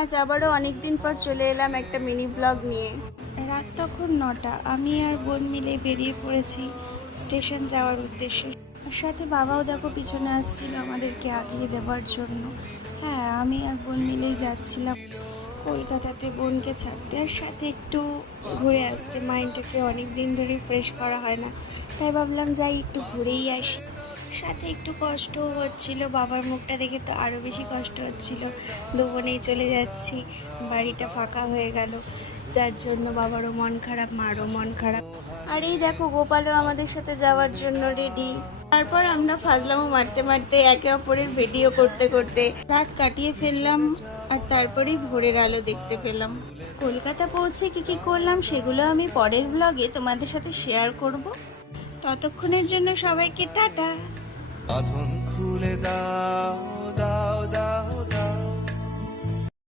আজ আবারও অনেক দিন পর চলে এলাম একটা মিনি ব্লগ নিয়ে। রাত তখন 9টা। আমি আর বোন মিলে বেরিয়ে পড়েছি স্টেশন যাওয়ার উদ্দেশ্যে। সাথে বাবাও দেখো পিছনে আসছিল আমাদেরকে আগিয়ে দেওয়ার জন্য। হ্যাঁ, আমি আর বোন মিলেই যাচ্ছিলাম কলকাতাতে বোনকে ছাড়তে, আর সাথে একটু ঘুরে আসতে। মাইন্ডটাকে অনেক দিন ধরে ফ্রেশ করা হয় না, তাই ভাবলাম যাই একটু ঘুরেই আসি। সাথে একটু কষ্টও হচ্ছিল, বাবার মুখটা দেখে তো আরও বেশি কষ্ট হচ্ছিল। দু বোনেই চলে যাচ্ছি, বাড়িটা ফাঁকা হয়ে গেল, যার জন্য বাবারও মন খারাপ, মারও মন খারাপ। আর এই দেখো গোপালও আমাদের সাথে যাওয়ার জন্য রেডি। তারপর আমরা ফাজলামো মারতে মারতে একে অপরের ভিডিও করতে করতে রাত কাটিয়ে ফেললাম, আর তারপরেই ভোরের আলো দেখতে পেলাম। কলকাতা পৌঁছে কি করলাম সেগুলো আমি পরের ব্লগে তোমাদের সাথে শেয়ার করব। ততক্ষণের জন্য সবাইকে টাটা। বাঁধন খুলে দাও দাও দাও দাও।